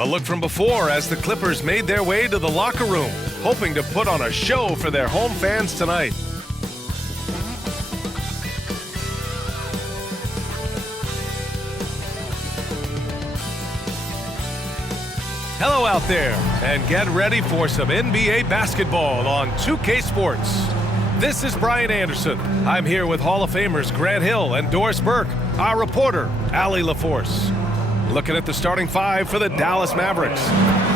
A look from before as the Clippers made their way to the locker room, hoping to put on a show for their home fans tonight. Hello out there, and get ready for some NBA basketball on 2K Sports. This is Brian Anderson. I'm here with Hall of Famers Grant Hill and Doris Burke, our reporter, Allie LaForce. Looking at the starting five for the Dallas Mavericks.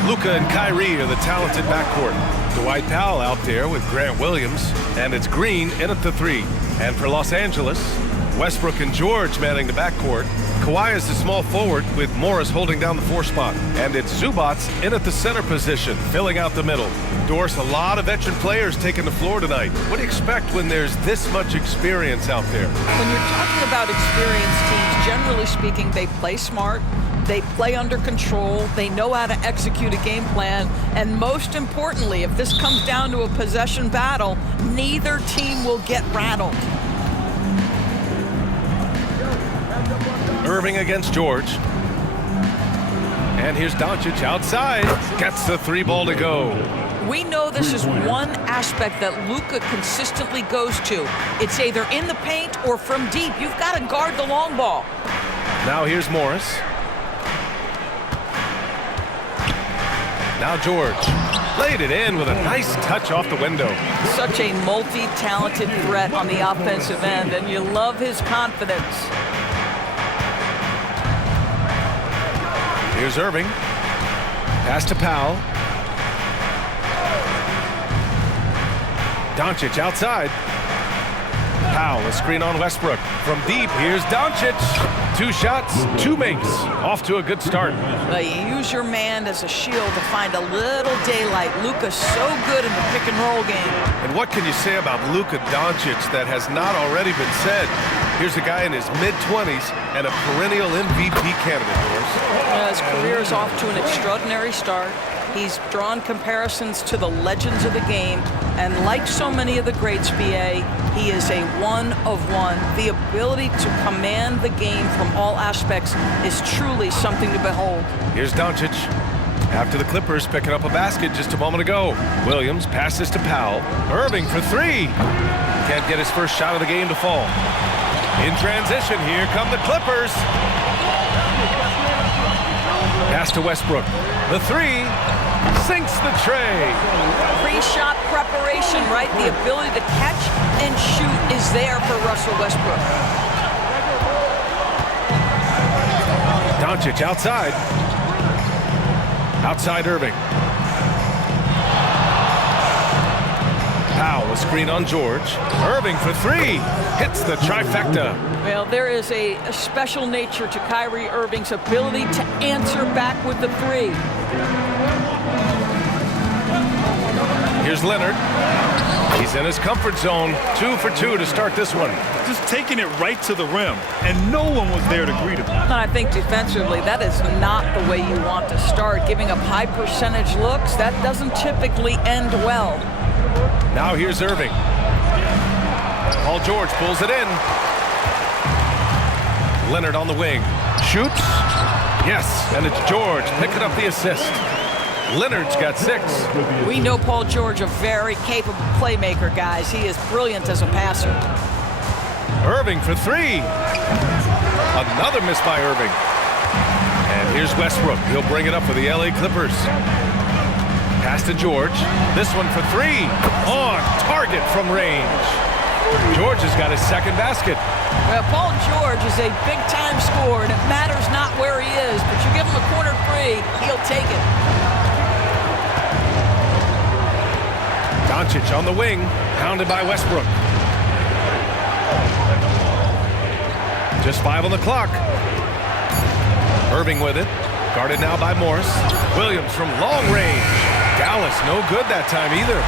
Luka and Kyrie are the talented backcourt. Dwight Powell out there with Grant Williams, and it's Green in at the three. And for Los Angeles, Westbrook and George manning the backcourt. Kawhi is the small forward with Morris holding down the four spot. And it's Zubac in at the center position, filling out the middle. Doris, a lot of veteran players taking the floor tonight. What do you expect when there's this much experience out there? When you're talking about experienced teams, generally speaking, they play smart. They play under control. They know how to execute a game plan. And most importantly, if this comes down to a possession battle, neither team will get rattled. Irving against George. And here's Doncic outside. Gets the three ball to go. We know this is one aspect that Luka consistently goes to. It's either in the paint or from deep. You've got to guard the long ball. Now here's Morris. Now George laid it in with a nice touch off the window. Such a multi-talented threat on the offensive end, and you love his confidence. Here's Irving. Pass to Powell. Doncic outside. Powell, a screen on Westbrook. From deep, here's Doncic. 2 shots, 2 makes. Off to a good start. You use your man as a shield to find a little daylight. Luka's so good in the pick and roll game. And what can you say about Luka Doncic that has not already been said? Here's a guy in his mid-20s and a perennial MVP candidate, Doris. His career is off to an extraordinary start. He's drawn comparisons to the legends of the game, and like so many of the greats, BA, he is a one of one. The ability to command the game from all aspects is truly something to behold. Here's Doncic. After the Clippers picking up a basket just a moment ago. Williams passes to Powell. Irving for three. Can't get his first shot of the game to fall. In transition, here come the Clippers. Pass to Westbrook. The three. Sinks the tray. Pre-shot preparation, right? The ability to catch and shoot is there for Russell Westbrook. Doncic outside. Outside Irving. Powell, a screen on George. Irving for three. Hits the trifecta. Well, there is a special nature to Kyrie Irving's ability to answer back with the three. Here's Leonard. He's in his comfort zone. 2 for 2 to start this one. Just taking it right to the rim, and no one was there to greet him. And I think defensively, that is not the way you want to start. Giving up high percentage looks, that doesn't typically end well. Now here's Irving. Paul George pulls it in. Leonard on the wing. Shoots. Yes, and it's George picking up the assist. Leonard's got 6. We know Paul George, a very capable playmaker, guys. He is brilliant as a passer. Irving for three. Another miss by Irving. And here's Westbrook. He'll bring it up for the LA Clippers. Pass to George. This one for three. On target from range. George has got his second basket. Well, Paul George is a big-time scorer, and it matters not where he is, but you give him a corner three, he'll take it. Doncic on the wing, pounded by Westbrook. Just 5 on the clock. Irving with it, guarded now by Morris. Williams from long range. Dallas no good that time either.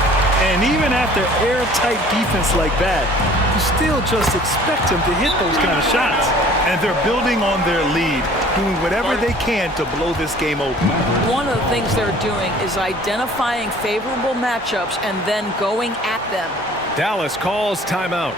And even after airtight defense like that, you still just expect them to hit those kind of shots. And they're building on their lead, doing whatever they can to blow this game open. One of the things they're doing is identifying favorable matchups and then going at them. Dallas calls timeout.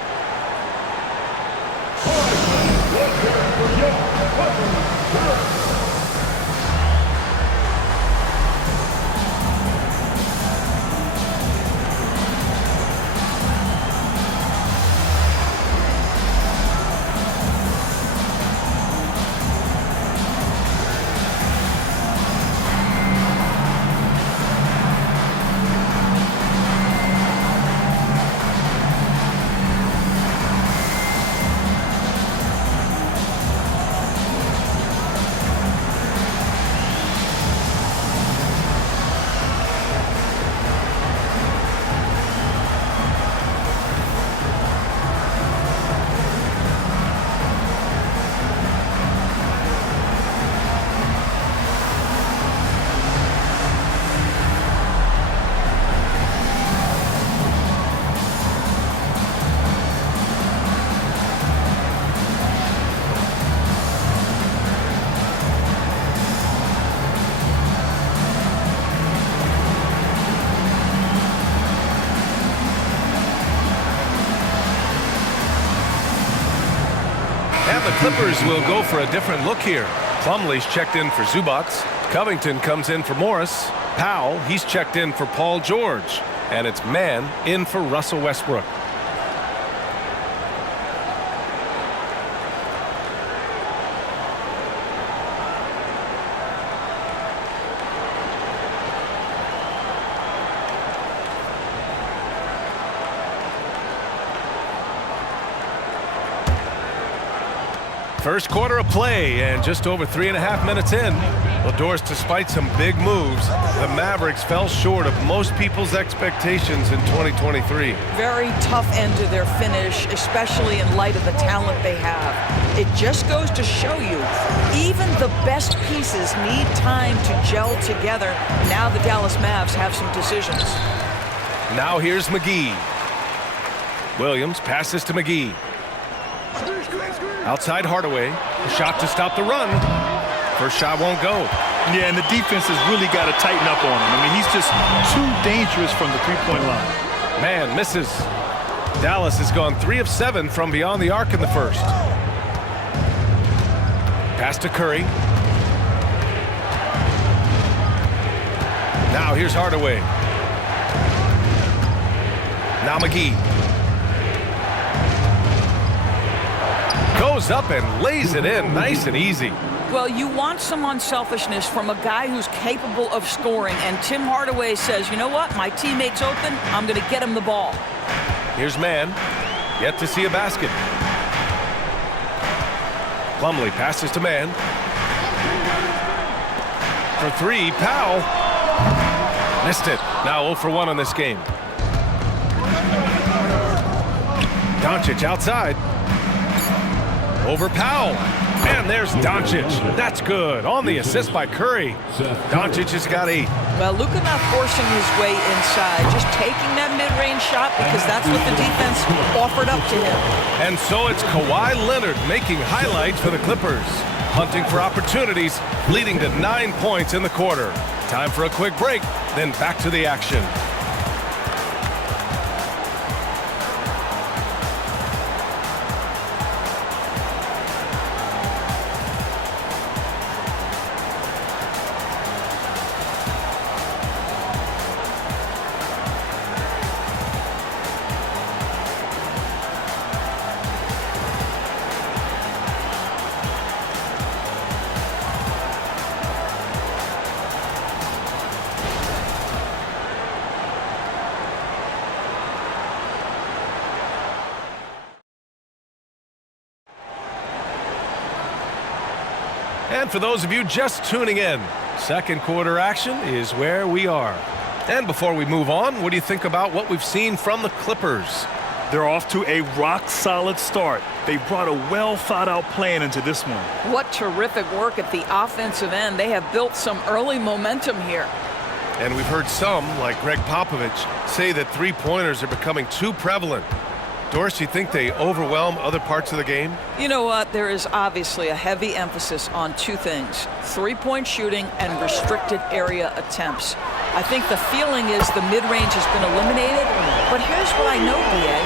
And the Clippers will go for a different look here. Plumlee's checked in for Zubac. Covington comes in for Morris. Powell, he's checked in for Paul George. And it's Mann in for Russell Westbrook. First quarter of play and just over 3.5 minutes in. Well, Doris, despite some big moves, the Mavericks fell short of most people's expectations in 2023. Very tough end to their finish, especially in light of the talent they have. It just goes to show you, even the best pieces need time to gel together. Now the Dallas Mavs have some decisions. Now here's McGee. Williams passes to McGee. Outside Hardaway, a shot to stop the run. First shot won't go. Yeah, and the defense has really got to tighten up on him. I mean, he's just too dangerous from the three-point line. Man misses. Dallas has gone 3 of 7 from beyond the arc in the first. Pass to Curry. Now here's Hardaway. Now McGee. Goes up and lays it in nice and easy. Well, you want some unselfishness from a guy who's capable of scoring, and Tim Hardaway says, you know what, my teammate's open, I'm going to get him the ball. Here's Mann, yet to see a basket. Plumlee passes to Mann. For 3, Powell. Missed it. Now 0 for 1 on this game. Doncic outside. Over Powell. And there's Doncic. That's good. On the assist by Curry. Doncic has got 8. Well, Luka not forcing his way inside, just taking that mid-range shot because that's what the defense offered up to him. And so it's Kawhi Leonard making highlights for the Clippers. Hunting for opportunities, leading to 9 points in the quarter. Time for a quick break, then back to the action. And for those of you just tuning in, second quarter action is where we are. And before we move on, what do you think about what we've seen from the Clippers? They're off to a rock-solid start. They brought a well-thought-out plan into this one. What terrific work at the offensive end. They have built some early momentum here. And we've heard some, like Greg Popovich, say that three-pointers are becoming too prevalent. Doris, you think they overwhelm other parts of the game? You know what? There is obviously a heavy emphasis on two things: three-point shooting and restricted area attempts. I think the feeling is the mid-range has been eliminated, but here's what I know, BA.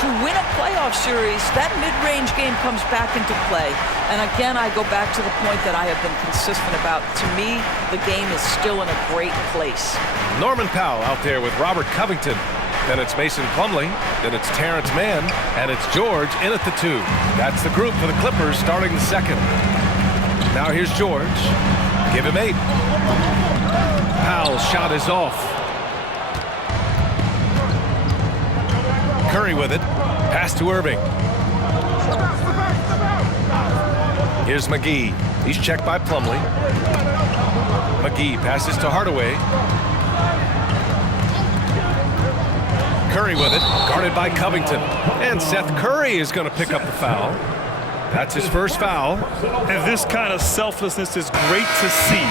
To win a playoff series, that mid-range game comes back into play. And again, I go back to the point that I have been consistent about. To me, the game is still in a great place. Norman Powell out there with Robert Covington. Then it's Mason Plumlee. Then it's Terrence Mann. And it's George in at the 2. That's the group for the Clippers starting the second. Now here's George. Give him 8. Powell's shot is off. Curry with it. Pass to Irving. Here's McGee. He's checked by Plumlee. McGee passes to Hardaway. Curry with it. Guarded by Covington. And Seth Curry is going to pick up the foul. That's his first foul. And this kind of selflessness is great to see.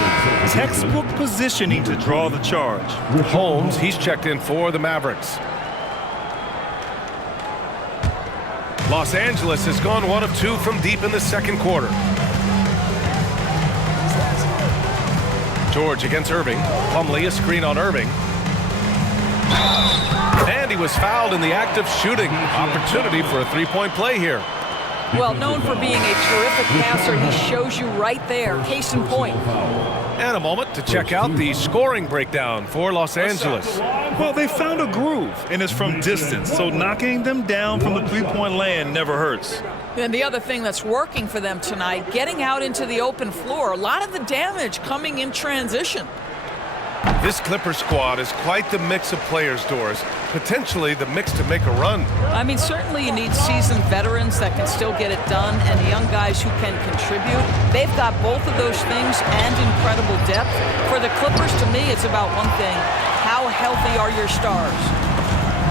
Textbook positioning to draw the charge. Holmes, he's checked in for the Mavericks. Los Angeles has gone 1 of 2 from deep in the second quarter. George against Irving. Plumlee, a screen on Irving. And he was fouled in the act of shooting. Opportunity for a three-point play here. Well, known for being a terrific passer, he shows you right there. Case in point. And a moment to check out the scoring breakdown for Los Angeles. Well, they found a groove, and it's from distance, so knocking them down from the three-point land never hurts. And the other thing that's working for them tonight, getting out into the open floor. A lot of the damage coming in transition. This Clipper squad is quite the mix of players, Doris. Potentially the mix to make a run. I mean, certainly you need seasoned veterans that can still get it done and young guys who can contribute. They've got both of those things and incredible depth. For the Clippers, to me, it's about one thing. How healthy are your stars?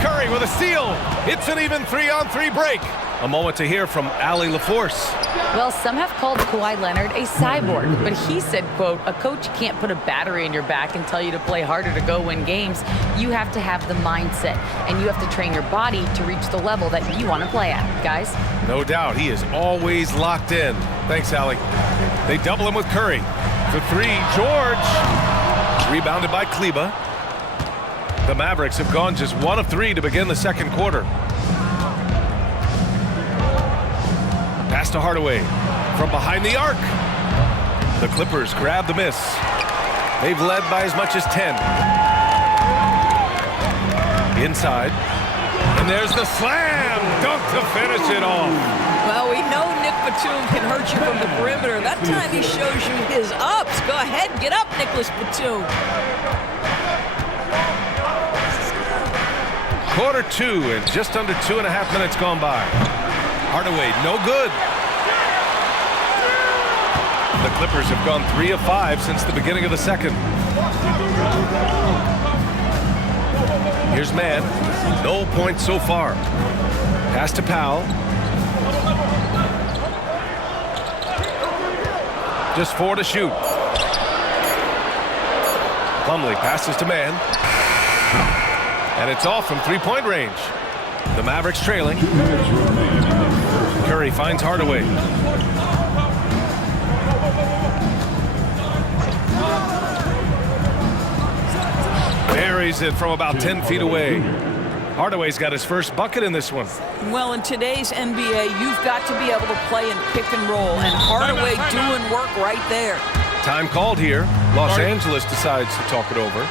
Curry with a steal. It's an even 3-on-3 break. A moment to hear from Allie LaForce. Well, some have called Kawhi Leonard a cyborg, but he said, quote, a coach can't put a battery in your back and tell you to play harder to go win games. You have to have the mindset, and you have to train your body to reach the level that you want to play at, guys. No doubt, he is always locked in. Thanks, Allie. They double him with Curry. For 3, George. Rebounded by Kleba. The Mavericks have gone just 1 of 3 to begin the second quarter. Pass to Hardaway from behind the arc. The Clippers grab the miss. They've led by as much as 10. Inside. And there's the slam dunk to finish it off. Well, we know Nick Batum can hurt you from the perimeter. That time he shows you his ups. Go ahead, get up, Nicholas Batum. Quarter 2 and just under 2.5 minutes gone by. Hardaway, no good. The Clippers have gone 3 of 5 since the beginning of the second. Here's Mann. No points so far. Pass to Powell. Just 4 to shoot. Plumlee passes to Mann. And it's off from three-point range. The Mavericks trailing. Curry finds Hardaway. Buries it from about 10 feet away. Hardaway's got his first bucket in this one. Well, in today's NBA, you've got to be able to play in pick and roll, and Hardaway doing work right there. Time called here. Los Angeles decides to talk it over.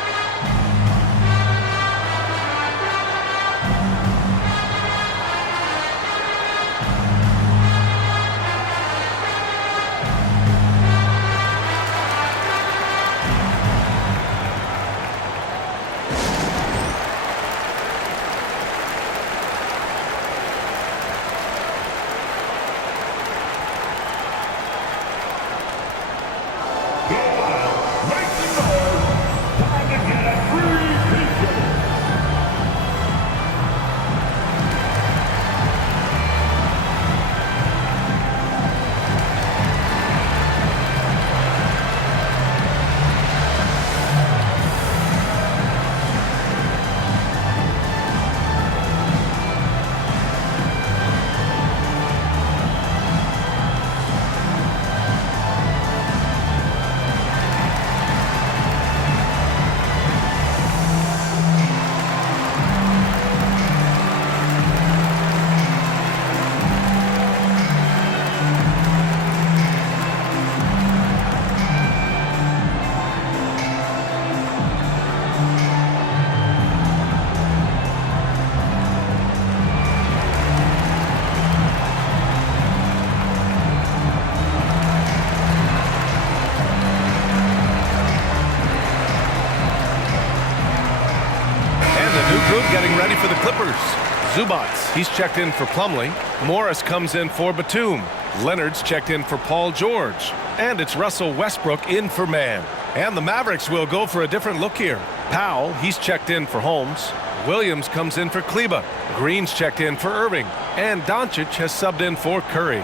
Zubats. He's checked in for Plumlee. Morris comes in for Batum. Leonard's checked in for Paul George. And it's Russell Westbrook in for Mann. And the Mavericks will go for a different look here. Powell, he's checked in for Holmes. Williams comes in for Kleba. Green's checked in for Irving. And Doncic has subbed in for Curry.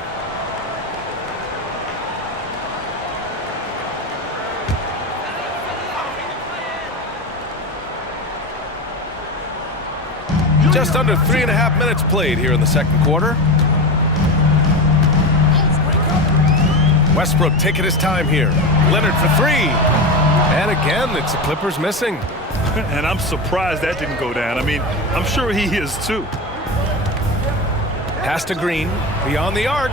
Just under 3.5 minutes played here in the second quarter. Westbrook taking his time here. Leonard for three. And again, it's the Clippers missing. And I'm surprised that didn't go down. I mean, I'm sure he is too. Pass to Green, beyond the arc.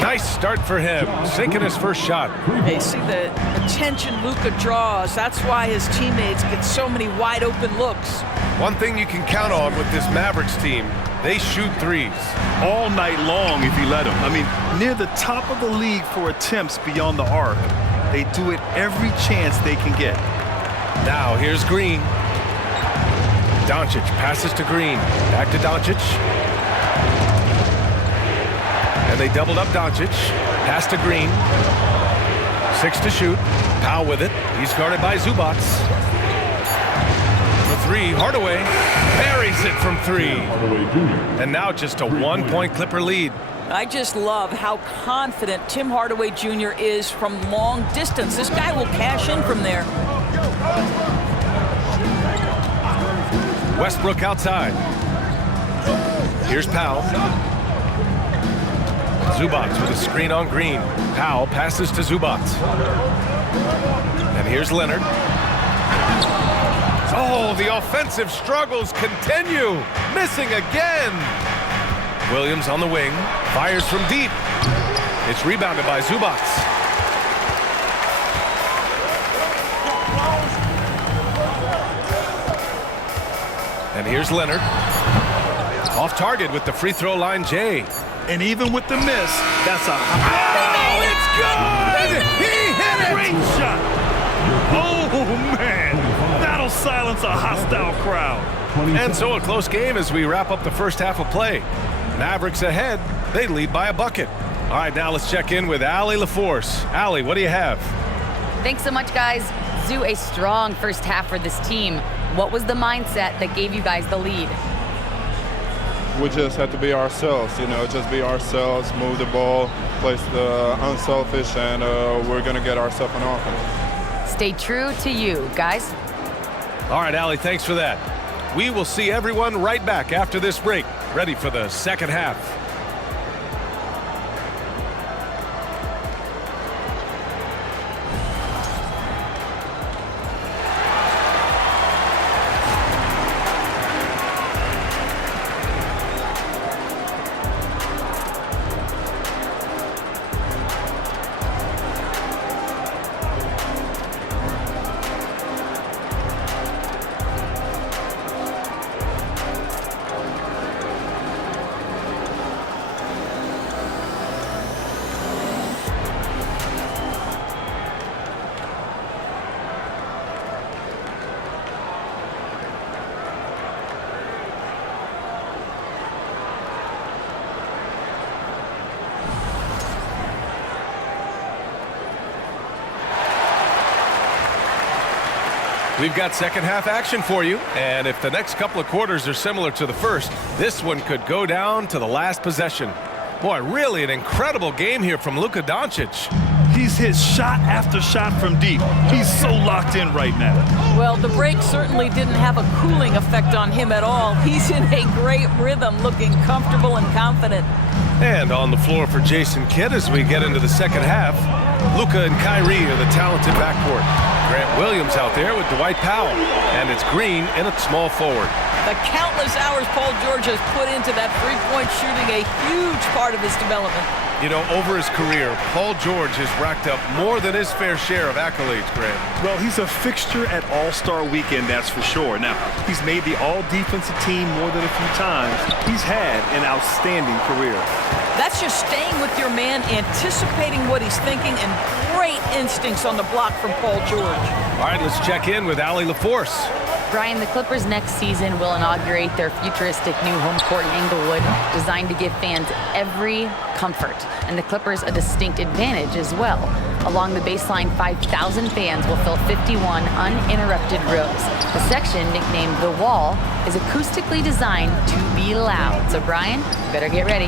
Nice start for him, sinking his first shot. Hey, see the attention Luka draws. That's why his teammates get so many wide open looks. One thing you can count on with this Mavericks team, they shoot threes. All night long if you let them. I mean, near the top of the league for attempts beyond the arc. They do it every chance they can get. Now here's Green. Doncic passes to Green. Back to Doncic. And they doubled up Doncic. Pass to Green. 6 to shoot. Powell with it. He's guarded by Zubats. For three, Hardaway buries it from three. And now just a 1-point Clipper lead. I just love how confident Tim Hardaway Jr. is from long distance. This guy will cash in from there. Westbrook outside. Here's Powell. Zubats with a screen on Green. Powell passes to Zubats. And here's Leonard. Oh, the offensive struggles continue. Missing again. Williams on the wing. Fires from deep. It's rebounded by Zubats. And here's Leonard. Off target with the free throw line, Jay. And even with the miss, that's a... Oh, it's good! He hit it! Great shot! Oh, man! That'll silence a hostile crowd. And so a close game as we wrap up the first half of play. Mavericks ahead. They lead by a bucket. All right, now let's check in with Allie LaForce. Allie, what do you have? Thanks so much, guys. Zoo, a strong first half for this team. What was the mindset that gave you guys the lead? We just have to be ourselves, just be ourselves, move the ball, play the unselfish, and we're going to get ourselves an offense. Stay true to you, guys. All right, Allie, thanks for that. We will see everyone right back after this break, ready for the second half. We've got second half action for you, and if the next couple of quarters are similar to the first, this one could go down to the last possession. Boy, really an incredible game here from Luka Doncic. He's hit shot after shot from deep. He's so locked in right now. Well, the break certainly didn't have a cooling effect on him at all. He's in a great rhythm, looking comfortable and confident. And on the floor for Jason Kidd as we get into the second half, Luka and Kyrie are the talented backcourt. Grant Williams out there with Dwight Powell, and it's Green in at small forward. The countless hours Paul George has put into that three-point shooting, a huge part of his development. You know, over his career, Paul George has racked up more than his fair share of accolades, Grant. Well, he's a fixture at All-Star Weekend, that's for sure. Now, he's made the All-Defensive Team more than a few times. He's had an outstanding career. That's just staying with your man, anticipating what he's thinking, and great instincts on the block from Paul George. All right, let's check in with Allie LaForce. Brian, the Clippers next season will inaugurate their futuristic new home court in Inglewood, designed to give fans every comfort, and the Clippers a distinct advantage as well. Along the baseline, 5,000 fans will fill 51 uninterrupted rows. The section, nicknamed The Wall, is acoustically designed to be loud. So, Brian, you better get ready.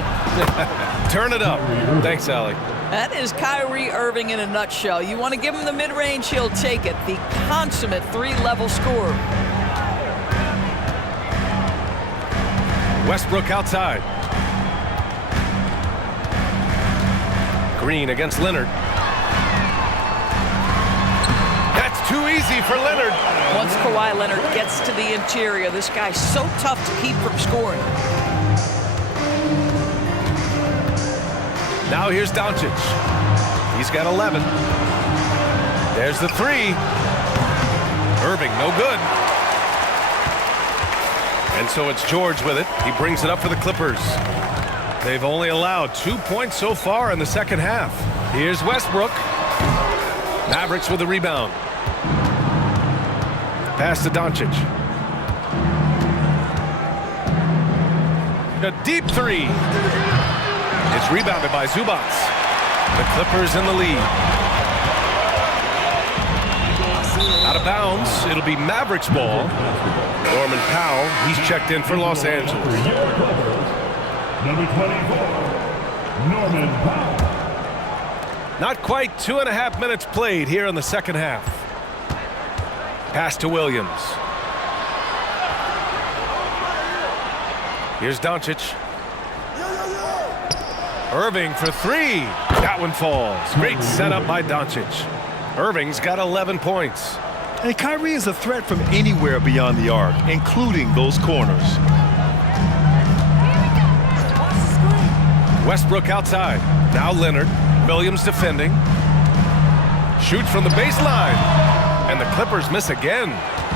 Turn it up. Thanks, Allie. That is Kyrie Irving in a nutshell. You want to give him the mid-range, he'll take it. The consummate three-level scorer. Westbrook outside. Green against Leonard. That's too easy for Leonard. Once Kawhi Leonard gets to the interior, this guy's so tough to keep from scoring. Now here's Doncic. He's got 11. There's the three. Irving, no good. And so it's George with it. He brings it up for the Clippers. They've only allowed 2 points so far in the second half. Here's Westbrook. Mavericks with the rebound. Pass to Doncic. A deep three. It's rebounded by Zubac. The Clippers in the lead. Out of bounds. It'll be Mavericks ball. Norman Powell, he's checked in for Los Angeles. Number 24, Norman Powell. Not quite 2.5 minutes played here in the second half. Pass to Williams. Here's Doncic. Irving for three. That one falls. Great setup by Doncic. Irving's got 11 points. And Kyrie is a threat from anywhere beyond the arc, including those corners. Westbrook outside. Now Leonard. Williams defending. Shoots from the baseline. And the Clippers miss again.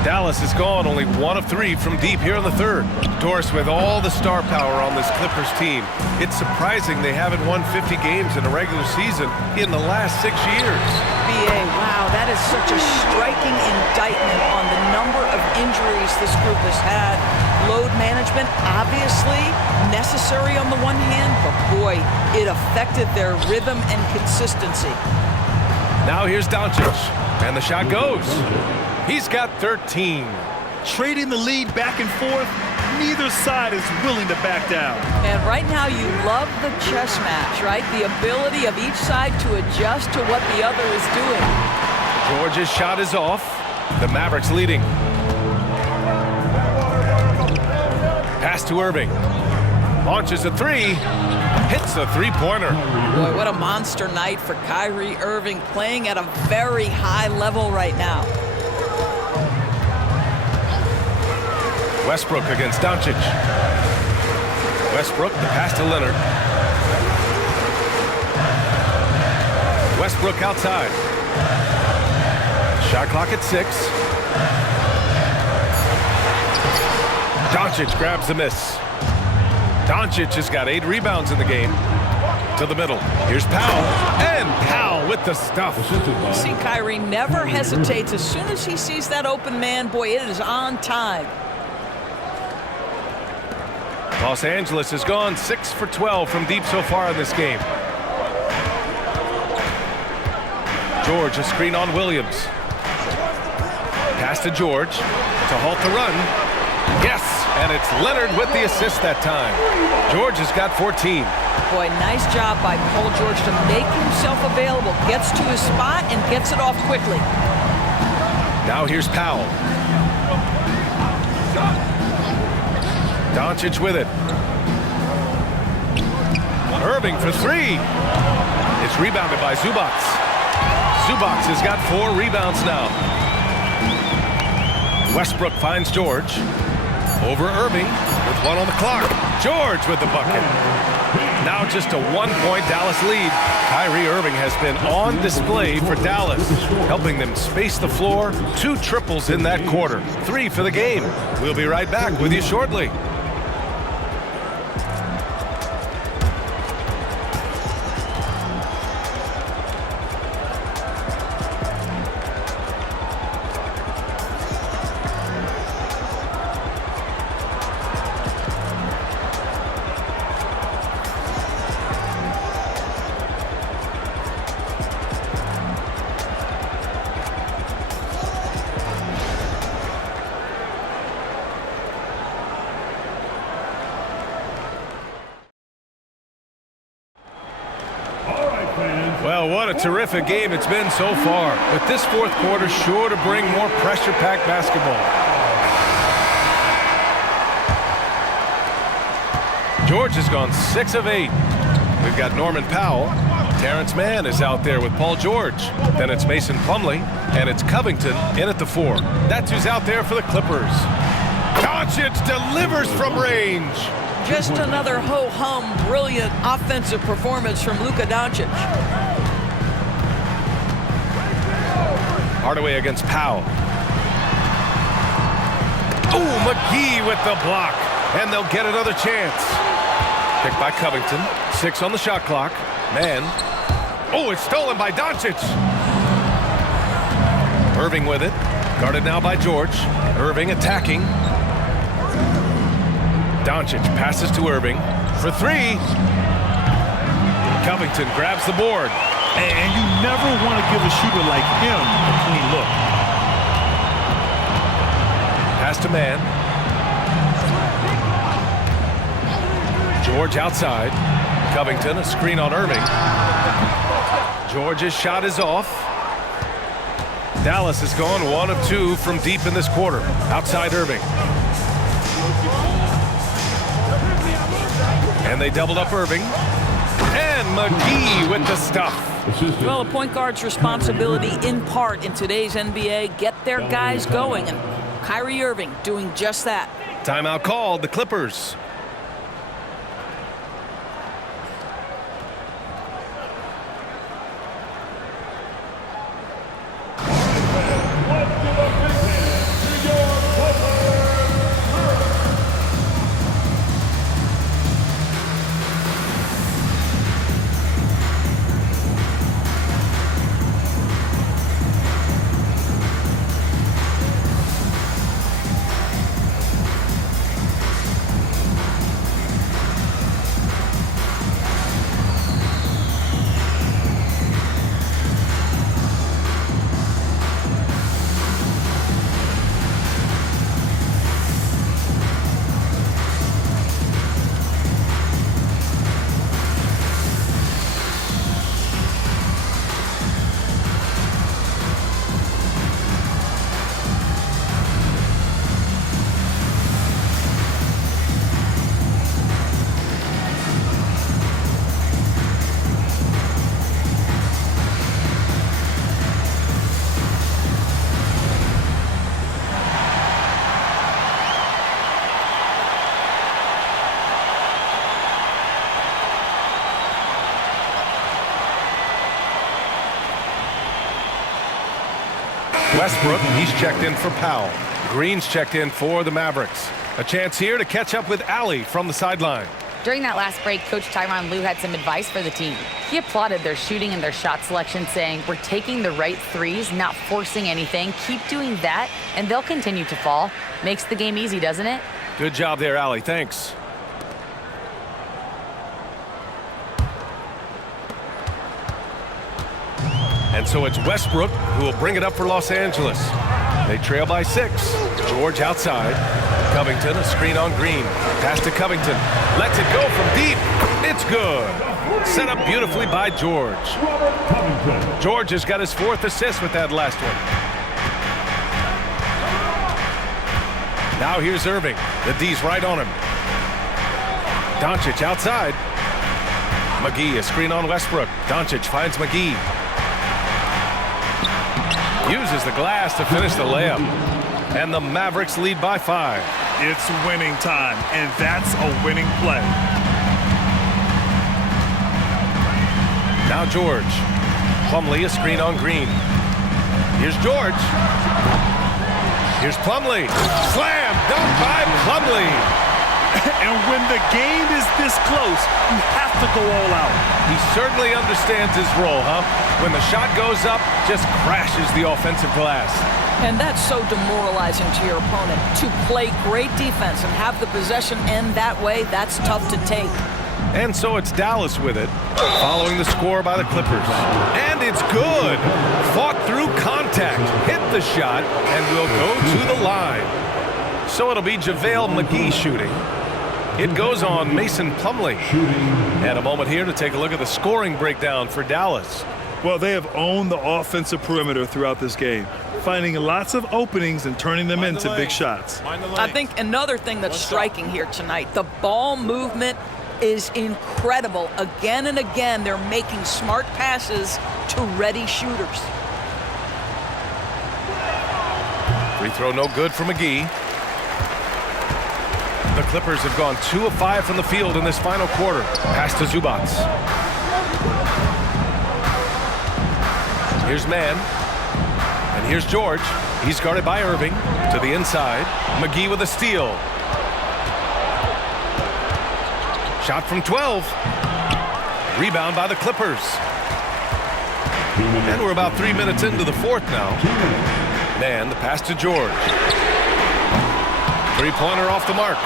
Dallas is gone only 1 of 3 from deep here in the third. Doris, with all the star power on this Clippers team, it's surprising they haven't won 50 games in a regular season in the last 6 years. BA, wow, that is such a striking indictment on the number of injuries this group has had. Load management, obviously necessary on the one hand, but boy, it affected their rhythm and consistency. Now here's Doncic, and the shot goes. He's got 13. Trading the lead back and forth, neither side is willing to back down. And right now you love the chess match, right? The ability of each side to adjust to what the other is doing. George's shot is off. The Mavericks leading. Pass to Irving. Launches a three. Hits a three-pointer. Boy, what a monster night for Kyrie Irving, playing at a very high level right now. Westbrook against Doncic. Westbrook, the pass to Leonard. Westbrook outside. Shot clock at 6. Doncic grabs the miss. Doncic has got 8 rebounds in the game. To the middle. Here's Powell. And Powell with the stuff. You see, Kyrie never hesitates. As soon as he sees that open man, boy, it is on time. Los Angeles has gone 6 for 12 from deep so far in this game. George, a screen on Williams. Pass to George to halt the run. Yes, and it's Leonard with the assist that time. George has got 14. Boy, nice job by Paul George to make himself available. Gets to his spot and gets it off quickly. Now here's Powell. Doncic with it. Irving for three. It's rebounded by Zubac. Zubac has got 4 rebounds now. Westbrook finds George. Over Irving with 1 on the clock. George with the bucket. Now just a 1-point Dallas lead. Kyrie Irving has been on display for Dallas, helping them space the floor. 2 triples in that quarter. 3 for the game. We'll be right back with you shortly. Well, what a terrific game it's been so far. With this fourth quarter sure to bring more pressure-packed basketball. George has gone 6 of 8. We've got Norman Powell. Terrence Mann is out there with Paul George. Then it's Mason Plumlee, and it's Covington in at the 4. That's who's out there for the Clippers. Doncic delivers from range. Just another ho-hum, brilliant offensive performance from Luka Doncic. Hardaway against Powell. Oh, McGee with the block. And they'll get another chance. Picked by Covington. 6 on the shot clock. Man. Oh, it's stolen by Doncic. Irving with it. Guarded now by George. Irving attacking. Doncic passes to Irving for 3. Covington grabs the board. And you never want to give a shooter like him a clean look. Pass to Mann. George outside. Covington, a screen on Irving. George's shot is off. Dallas has gone 1 of 2 from deep in this quarter. Outside Irving. And they doubled up Irving. And McGee with the stuff. Well, a point guard's responsibility in part in today's NBA, get their guys going. And Kyrie Irving doing just that. Timeout called, the Clippers. Westbrook, he's checked in for Powell. Green's checked in for the Mavericks. A chance here to catch up with Allie from the sideline. During that last break, Coach Tyronn Lue had some advice for the team. He applauded their shooting and their shot selection, saying, "We're taking the right threes, not forcing anything. Keep doing that, and they'll continue to fall." Makes the game easy, doesn't it? Good job there, Allie. Thanks. And so it's Westbrook who will bring it up for Los Angeles. They trail by 6. George outside. Covington, a screen on Green. Pass to Covington. Lets it go from deep. It's good. Set up beautifully by George. George has got his 4th assist with that last one. Now here's Irving. The D's right on him. Doncic outside. McGee, a screen on Westbrook. Doncic finds McGee. Uses the glass to finish the layup. And the Mavericks lead by 5. It's winning time, and that's a winning play. Now George. Plumlee, a screen on Green. Here's George. Here's Plumlee. Slam dunk by Plumlee. And when the game is this close, you have to go all out. He certainly understands his role, huh? When the shot goes up, just crashes the offensive glass. And that's so demoralizing to your opponent. To play great defense and have the possession end that way, that's tough to take. And so it's Dallas with it, following the score by the Clippers. And it's good. Fought through contact, hit the shot, and will go to the line. So it'll be JaVale McGee shooting. It goes on Mason Plumlee. And a moment here to take a look at the scoring breakdown for Dallas. Well, they have owned the offensive perimeter throughout this game, finding lots of openings and turning them into big shots. I think another thing that's striking here tonight, the ball movement is incredible. Again and again, they're making smart passes to ready shooters. Free throw no good for McGee. The Clippers have gone 2 of 5 from the field in this final quarter. Pass to Zubac. Here's Mann. And here's George. He's guarded by Irving. To the inside. McGee with a steal. Shot from 12. Rebound by the Clippers. And we're about 3 minutes into the fourth now. Mann, the pass to George. Three-pointer off the mark.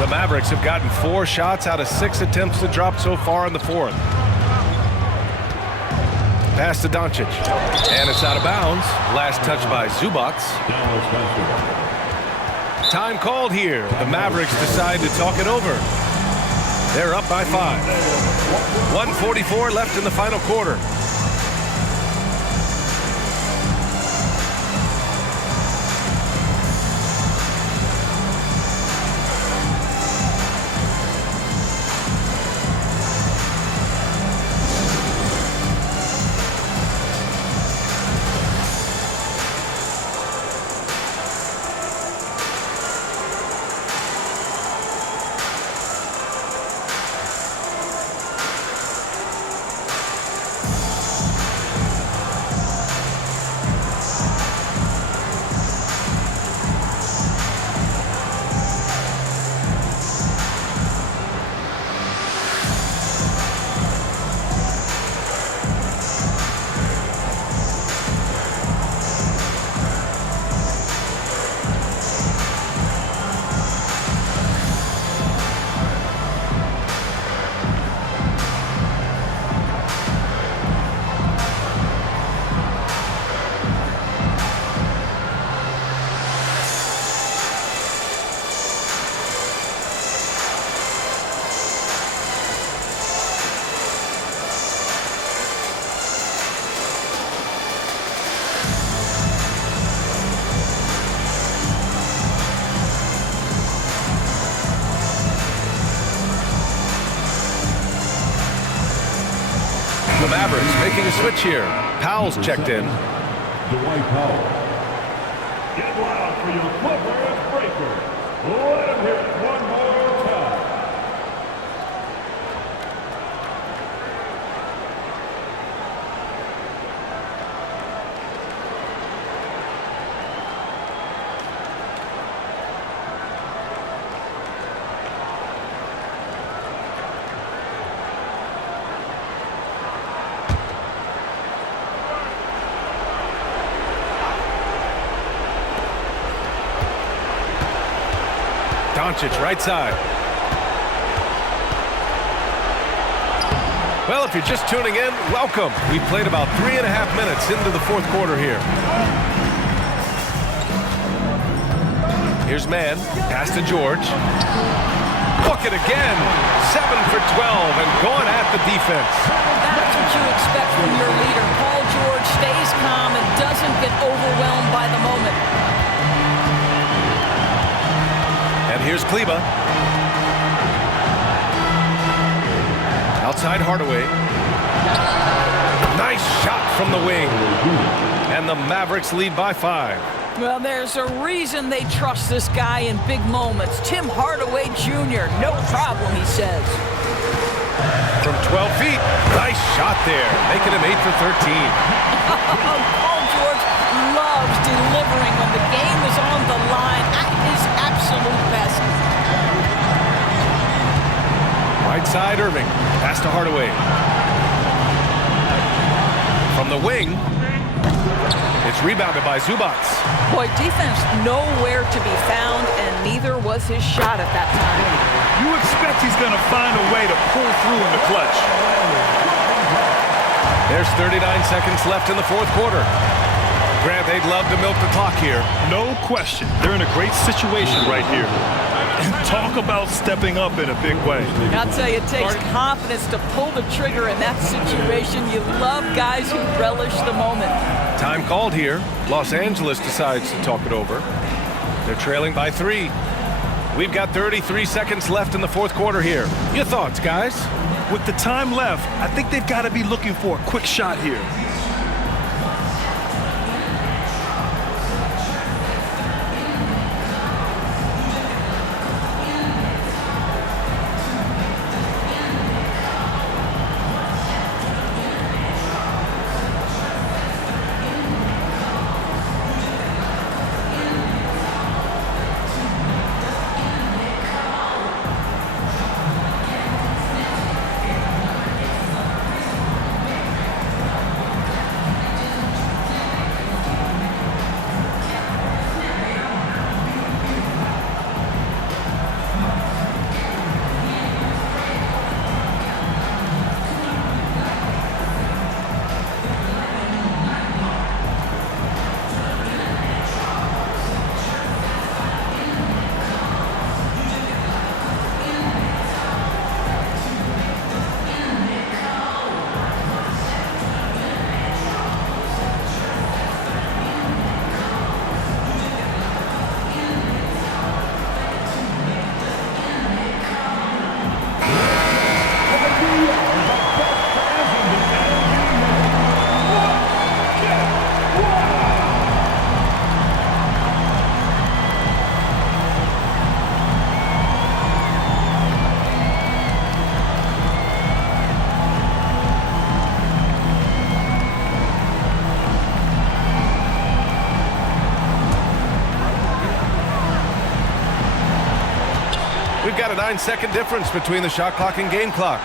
The Mavericks have gotten 4 shots out of 6 attempts to drop so far in the fourth. Pass to Doncic. And it's out of bounds. Last touch by Zubac. Time called here. The Mavericks decide to talk it over. They're up by 5. 1:44 left in the final quarter. The Mavericks making a switch here. Powell's checked in. Dwight Powell. Get loud for your Clippers breaker. Let him hit it one more time. Doncic, right side. Well, if you're just tuning in, welcome. We played about 3.5 minutes into the fourth quarter here. Here's Mann. Pass to George. Look it again. 7 for 12 and going at the defense. That's what you expect from your leader. Paul George stays calm and doesn't get overwhelmed by the moment. And here's Kleba. Outside Hardaway. Nice shot from the wing. And the Mavericks lead by 5. Well, there's a reason they trust this guy in big moments. Tim Hardaway Jr., no problem, he says. From 12 feet, nice shot there, making him 8 for 13. Paul George loves delivering when the game is on the line at his absolute best. Right side, Irving. Pass to Hardaway. From the wing, it's rebounded by Zubac. Boy, defense nowhere to be found, and neither was his shot at that time. You expect he's going to find a way to pull through in the clutch. There's 39 seconds left in the fourth quarter. Grant, they'd love to milk the clock here. No question. They're in a great situation right here. Talk about stepping up in a big way. I'll tell you, it takes confidence to pull the trigger in that situation. You love guys who relish the moment. Time called here. Los Angeles decides to talk it over. They're trailing by 3. We've got 33 seconds left in the fourth quarter here. Your thoughts, guys? With the time left, I think they've got to be looking for a quick shot here. We've got a 9-second difference between the shot clock and game clock.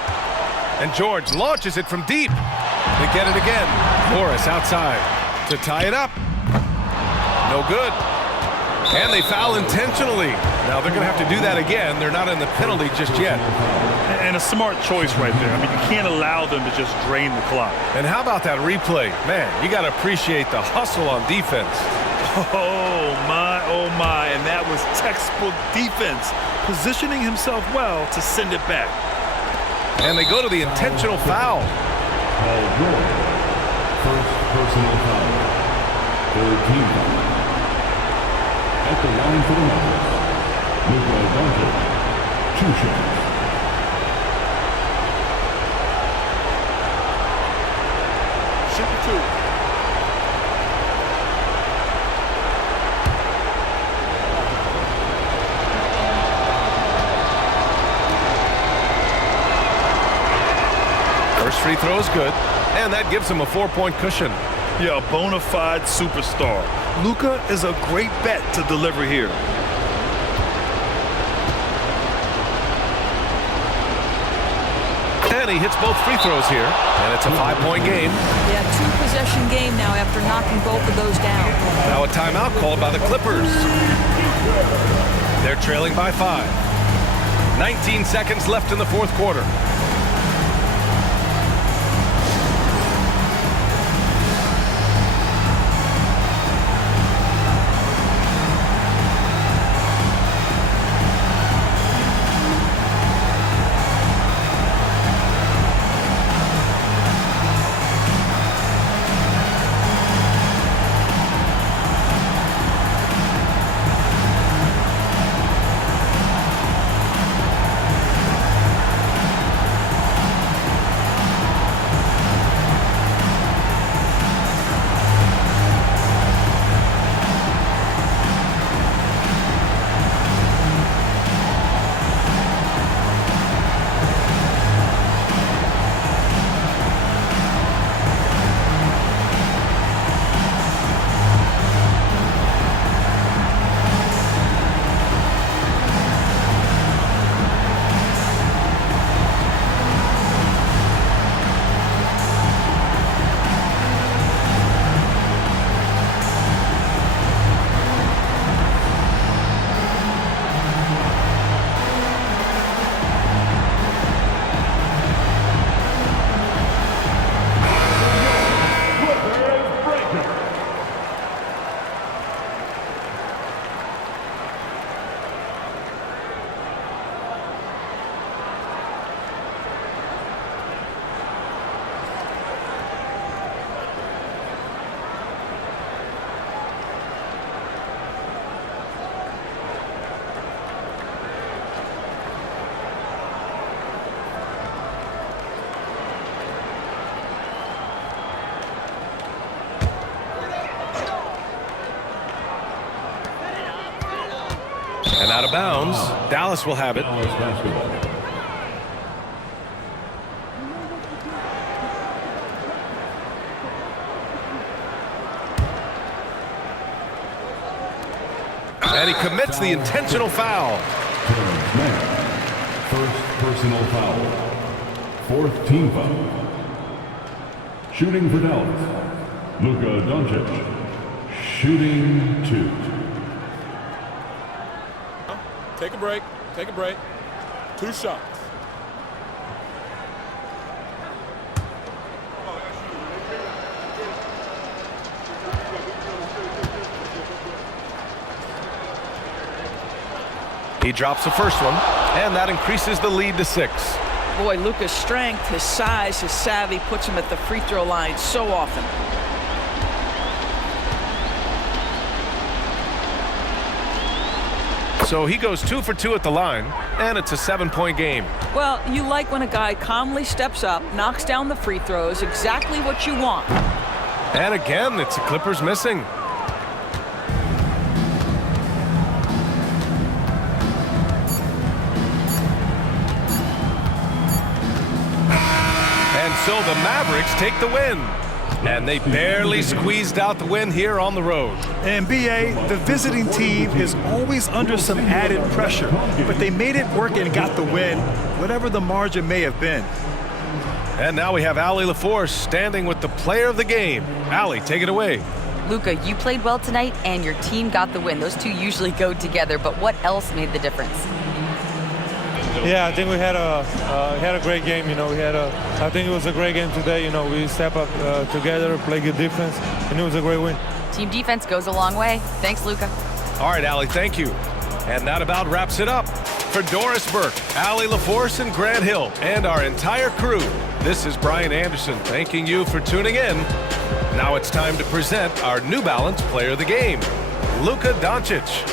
And George launches it from deep. They get it again. Morris outside to tie it up. No good. And they foul intentionally. Now they're going to have to do that again. They're not in the penalty just yet. And a smart choice right there. I mean, you can't allow them to just drain the clock. And how about that replay? Man, you got to appreciate the hustle on defense. Oh, my. And that was textbook defense. Positioning himself well to send it back. And they go to the intentional foul. Paul George, first personal foul. Third team foul. At the line for the Mavericks, Luka Doncic, 2 shots. Shoot the 2. First free throw is good, and that gives him a 4-point cushion. Yeah, a bona fide superstar. Luka is a great bet to deliver here. And he hits both free throws here, and it's a 5-point game. Yeah, 2-possession game now after knocking both of those down. Now a timeout called by the Clippers. They're trailing by 5. 19 seconds left in the fourth quarter. Out of bounds. Dallas will have it. Dallas basketball. And he commits the intentional foul. Terrence Mann. First personal foul. Fourth team foul. Shooting for Dallas. Luka Doncic. Shooting 2. Take a break. Take a break. 2 shots. He drops the first one, and that increases the lead to 6. Boy, Luka's strength, his size, his savvy puts him at the free throw line so often. So he goes 2 for 2 at the line, and it's a 7-point game. Well, you like when a guy calmly steps up, knocks down the free throws, exactly what you want. And again, it's the Clippers missing. And so the Mavericks take the win. And they barely squeezed out the win here on the road. And BA, the visiting team is always under some added pressure, but they made it work and got the win, whatever the margin may have been. And now we have Allie LaForce standing with the player of the game. Allie, take it away. Luka, you played well tonight, and your team got the win. Those two usually go together, but what else made the difference? Yeah, I think we had a great game. You know, I think it was a great game today. You know, we step up together, play good defense, and it was a great win. Team defense goes a long way. Thanks, Luka. All right, Allie, thank you. And that about wraps it up. For Doris Burke, Allie LaForce, and Grant Hill, and our entire crew, this is Brian Anderson thanking you for tuning in. Now it's time to present our New Balance Player of the Game, Luka Doncic.